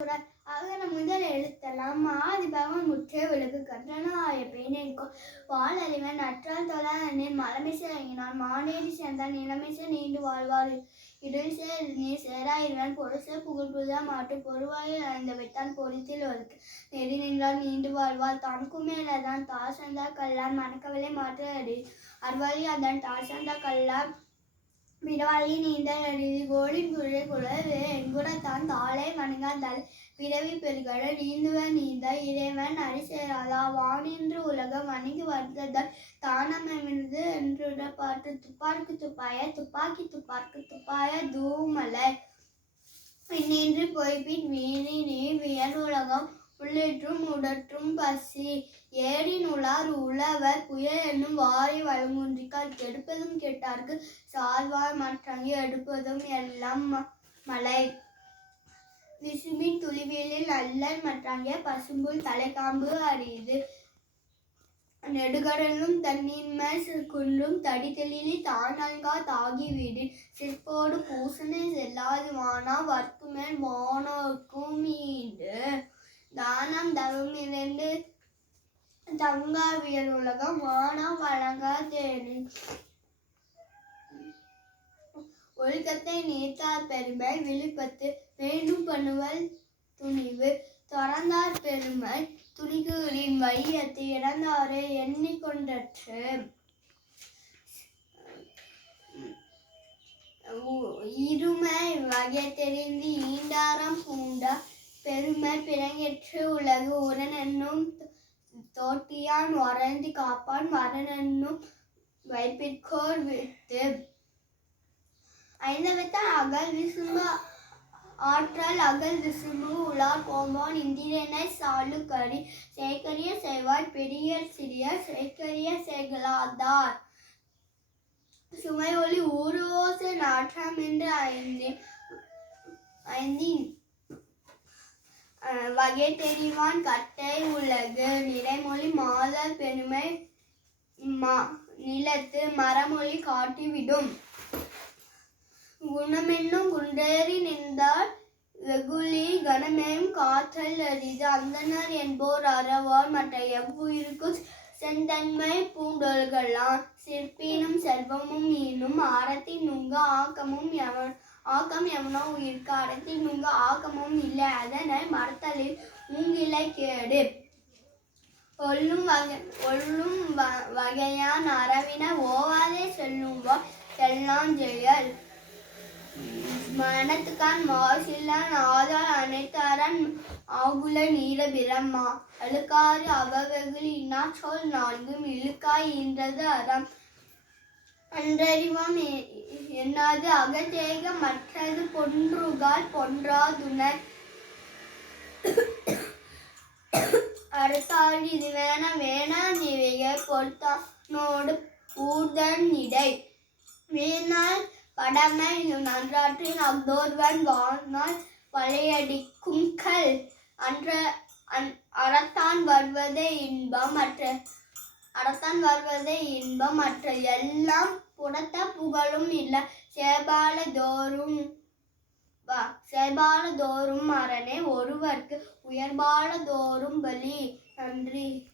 அகர முதல் எழுத்தெல்லாம் ஆதிபகவன் முற்றே விளக்கு கற்றனாய பேனேற்கும் வாழறிவன் நற்றால் தொழானே மலமிசை இறங்கினான் மானேறி சேர்ந்தான் நிலமிசை நீண்டு வாழ்வார் இடில் சேர் நீர் சேராயிருவன் பொருசே புகழ் புதா மாட்டு பொருவாயில் அடைந்த விட்டான் பொறித்தில் ஒருக்கு நெறி நின்றால் நீண்டு வாழ்வார் தனக்கு மேலதான் தாழ் சந்தா கல்லான் மணக்கவில்லை மாற்று அடி அறுவழி அதன் தாழ் சந்தா கல்லான் பிறவாளி நீந்தல் அடிது கோடின் குழை குழல் என்குணத்தான் தாளை வணங்காதல் பிறவி பெருகட நீந்துவன் நீந்த இறைவன் அரிசேராதா வானின்று உலகம் வணங்கி வருதல் தானமிருந்து என்றுட பாட்டு துப்பார்க்கு துப்பாய துப்பாக்கி துப்பார்க்கு துப்பாய தூமலை இன்னின்று பொய்பின் வீணினே வியன் உலகம் உள்ளேற்றும் உடற்றும் பசி ஏடின் உளார் உழவர் புயல் என்னும் வாரி வளங்குன்றிக்கால் கெடுப்பதும் கெட்டார்க்கு சார்வார் மற்றங்கி எடுப்பதும் எல்லாம் மலை விசும்பின் துளிவேலில் அல்லல் மற்றங்கிய பசும்புல் தலைக்காம்பு அறியுது நெடுகடலும் தண்ணீர்மேல் குன்றும் தடித்தெளிலி தானல்கா தாகி வீடின் சிற்போடு பூசனை செல்லாது வானா வர்க்கு மேல் வானோர்க்கும் மீண்டு தானம் தவம் இரண்டு தங்காவியல் உலகம் வானம் வழங்காதேனின் ஒழுக்கத்தை நீத்தார் பெருமை விழுப்பத்து வேண்டும் பண்ணுவல் துணிவு துறந்தார் பெருமை துணிகளின் வையத்து இறந்தாரே எண்ணிக்கொண்டற்று இருமை வகை தெரிந்து ஈண்டாரம் பூண்டா பெருமை பிறங்கெற்று உலகு உரனென்னும் தோட்டியான் வரைந்து காப்பான் வரனென்னும் வைப்பிற்கோர் வித்து ஐந்தவத்தான் அகல் விசும்பு ஆற்றல் அகல் விசும்பு உலார் போம்பான் இந்திரனை சாலு கறி சேகரிய செய்வார் பெரியர் சிறியர் சேகரிய சேகலாதார் சுமை ஒளி ஊரோசை நாற்றம் என்று ஐந்தின் வகை தெரிவான் கட்டை உலகு நிறைமொழி மாதர் பெருமை நிலத்து மரமொழி காட்டிவிடும் குணமென்னும் குன்றேறி நின்றால் வெகுளி கணமேயும் காற்றல் அரிது அந்தனர் என்போர் அறவார் மற்ற எவ்வுயிருக்கும் செந்தன்மை பூண்டொல்களான் சிற்பினும் செல்வமும் ஈனும் ஆரத்தின் நுங்க ஆக்கம் எவனோ உயிர்க்கு அறத்தின் நுங்க ஆக்கமும் இல்லை அதனை மறுத்தலில் மூங்கிலை கேடு ஒல்லும் வகையான் அறவின ஓவாதே செல்லும்வார் எல்லாம் ஜெயல் மனத்துக்கான் மாசில்லான் ஆதால் அனைத்தரன் ஆகுல நீர பிரம்மா அழுக்காறு அவவெகுளி இன்னா சொல் நான்கும் இழுக்காய் ஈன்றது அறம் அன்றறிவாம் என்னாது அகத்தேக மற்றது பொன்றுகால் பொன்றாதுணர் அறுத்தாள் இது வேணாம் இவைய பொறுத்தானோடு ஊர்தன் இடை வேணால் படமை நன்றாற்றின் அக்தோர்வன் வாழ்நாள் வளையடிக்கும் கல் அறத்தான் வருவதே இன்பம் மற்ற எல்லாம் புறத்த புகழும் இல்லை சேபால தோறும் அரணே ஒருவர்க்கு உயர்பால தோறும் பலி நன்றி.